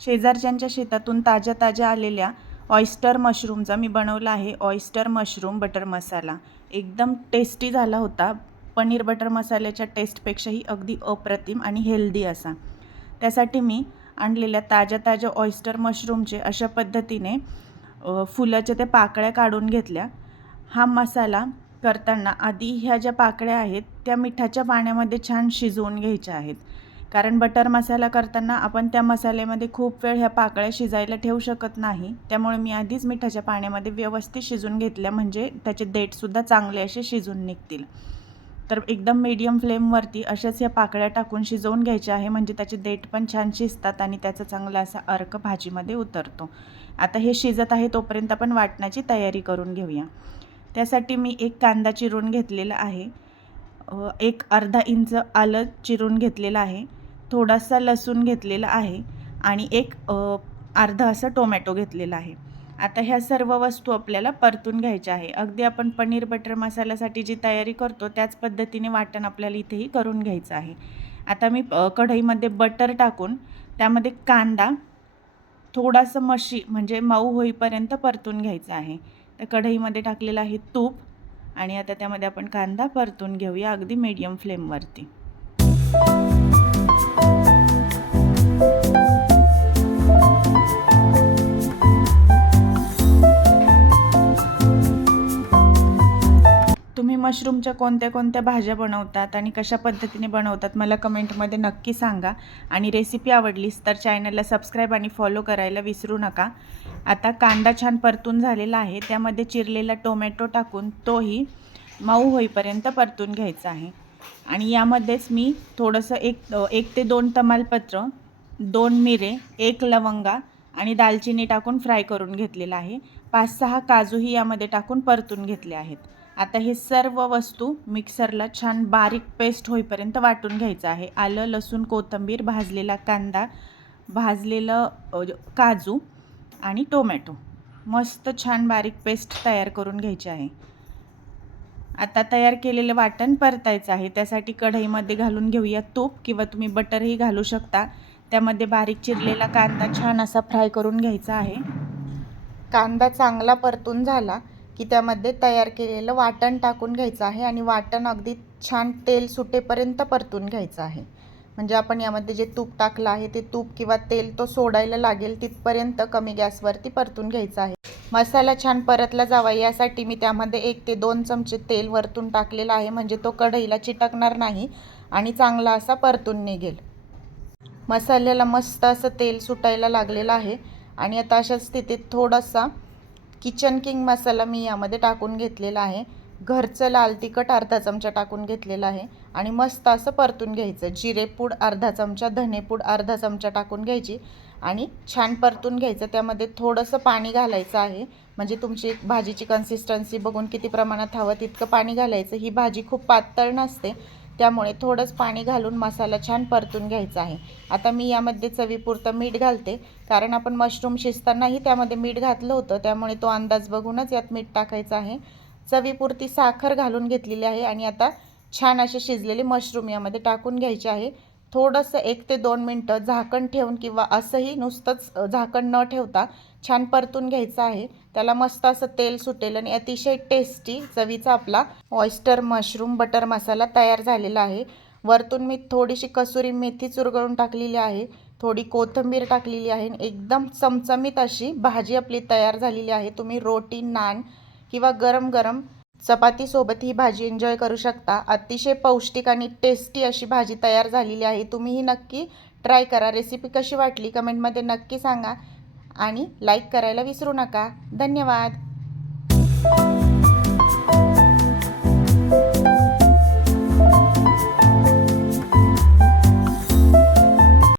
शेजारच्यांच्या शेतातून ताज्या ताज्या आलेल्या ऑयस्टर मशरूमचा मी बनवला आहे ऑयस्टर मशरूम बटर मसाला। एकदम टेस्टी झाला होता। पनीर बटर मसाल्याच्या टेस्टपेक्षाही अगदी अप्रतिम आणि हेल्दी असा। त्यासाठी मी आणलेल्या ताज्या ताज्या ऑयस्टर मशरूमचे अशा पद्धतीने फुलाच्या त्या पाकळ्या काढून घेतल्या। हा मसाला करताना आधी ह्या ज्या पाकळ्या आहेत त्या मिठाच्या पाण्यामध्ये छान शिजवून घ्यायच्या आहेत, कारण बटर मसाला करताना आपण त्या मसाल्यामध्ये खूप वेळ ह्या पाकळ्या शिजायला ठेवू शकत नाही। त्यामुळे मी आधीच मिठाच्या पाण्यामध्ये व्यवस्थित शिजून घेतल्या, म्हणजे त्याचे देठसुद्धा चांगले असे शिजून निघतील। तर एकदम मीडियम फ्लेमवरती अशाच ह्या पाकळ्या टाकून शिजवून घ्यायच्या आहे, म्हणजे त्याचे देठ पण छान शिजतात आणि त्याचा चांगला असा अर्क भाजीमध्ये उतरतो। आता हे शिजत आहे तोपर्यंत आपण वाटण्याची तयारी करून घेऊया। त्यासाठी मी एक कांदा चिरून घेतलेला आहे, एक अर्धा इंच आलं चिरून घेतलेलं आहे, थोडासा लसूण घेतलेला आहे आणि एक अर्धा असा टोमॅटो घेतलेला आहे। आता ह्या सर्व वस्तू आपल्याला परतून घ्यायच्या आहे। अगदी आपण पनीर बटर मसाल्यासाठी जी तयारी करतो त्याच पद्धतीने वाटण आपल्याला इथेही करून घ्यायचं आहे। आता मी कढईमध्ये बटर टाकून त्यामध्ये कांदा थोडासा मशी म्हणजे मऊ होईपर्यंत परतून घ्यायचा आहे। तर कढईमध्ये टाकलेलं आहे तूप आणि आता त्यामध्ये आपण कांदा परतून घेऊया अगदी मीडियम फ्लेमवरती। तुम्ही मशरूमच्या कोणत्या कोणत्या भाज्या बनवतात आणि कशा पद्धतीने बनवतात मला कमेंटमध्ये नक्की सांगा। आणि रेसिपी आवडलीस तर चॅनलला सबस्क्राईब आणि फॉलो करायला विसरू नका। आता कांदा छान परतून झालेला आहे, त्यामध्ये चिरलेला टोमॅटो टाकून तोही मऊ होईपर्यंत परतून घ्यायचा आहे। आणि यामध्येच मी थोडंसं एक ते 2 तमालपत्र, 2 मिरे, 1 लवंगा आणि दालचिनी टाकून फ्राय करून घेतलेला आहे। 5-6 काजूही यामध्ये टाकून परतून घेतले आहेत। आता हे सर्व वस्तू मिक्सरला छान बारीक पेस्ट होईपर्यंत वाटून घ्यायचं आहे। आलं, लसूण, कोथिंबीर, भाजलेला कांदा, भाजलेलं काजू आणि टोमॅटो मस्त छान बारीक पेस्ट तयार करून घ्यायची आहे। आता तयार केलेलं वाटण परतायचं आहे। त्यासाठी कढईमध्ये घालून घेऊया तूप किंवा तुम्ही बटरही घालू शकता। त्यामध्ये बारीक चिरलेला कांदा छान असा फ्राय करून घ्यायचा आहे। कांदा चांगला परतून झाला की त्यामध्ये तयार केलेलं वाटण टाकून घ्यायचं आहे आणि वाटण अगदी छान तेल सुटेपर्यंत परतून घ्यायचं आहे। म्हणजे आपण यामध्ये जे तूप टाकलं आहे ते तूप किंवा तेल तो सोडायला लागेल तिथपर्यंत कमी गॅसवरती परतून घ्यायचं आहे। मसाला छान परतला जावा यासाठी मी त्यामध्ये 1 ते 2 चमचे तेल वरतून टाकलेला आहे, म्हणजे तो कढईला चिटकणार नाही आणि चांगला असा परतून निघेल। मसाल्याला मस्त असं तेल सुटायला लागलेलं आहे आणि आता अशा स्थितीत थोडासा किचन किंग मसाला मी यामध्ये टाकून घेतलेला आहे। घरचं लाल तिखट अर्धा चमचा टाकून घेतलेला आहे आणि मस्त असं परतून घ्यायचं। जिरेपूड अर्धा चमचा, धनेपूड अर्धा चमचा टाकून घ्यायची आणि छान परतून घ्यायचं। त्यामध्ये थोडंसं पाणी घालायचं आहे, म्हणजे तुमची भाजीची कन्सिस्टन्सी बघून किती प्रमाणात हवं तितकं पाणी घालायचं। ही भाजी खूप पातळ नसते, त्यामुळे थोडंच पाणी घालून मसाला छान परतून घ्यायचा आहे। आता मी यामध्ये चवीपुरतं मीठ घालते, कारण आपण मशरूम शिजतानाही त्यामध्ये मीठ घातलं होतं, त्यामुळे तो अंदाज बघूनच यात मीठ टाकायचं आहे। चवीपुरती साखर घालून घेतलेली आहे आणि आता छान असे शिजलेले मशरूम यामध्ये टाकून घ्यायचे आहे। थोडंसं 1 ते 2 मिनटं झाकण ठेवून किंवा असंही नुसतंच झाकण न ठेवता छान परतून घ्यायचं आहे। त्याला मस्त असं तेल सुटेल आणि अतिशय टेस्टी चवीचा आपला ऑयस्टर मशरूम बटर मसाला तयार झालेला आहे। वरतून मी थोडीशी कसुरी मेथी चुरगळून टाकलेली आहे, थोडी कोथिंबीर टाकलेली आहे। एकदम चमचमीत अशी भाजी आपली तयार झालेली आहे। तुम्ही रोटी, नान किंवा गरम गरम चपातीसोबत ही भाजी एन्जॉय करू शकता। अतिशय पौष्टिक आणि टेस्टी अशी भाजी तयार झालेली आहे। तुम्हीही नक्की ट्राय करा। रेसिपी कशी वाटली कमेंटमध्ये नक्की सांगा आणि लाईक करायला विसरू नका। धन्यवाद।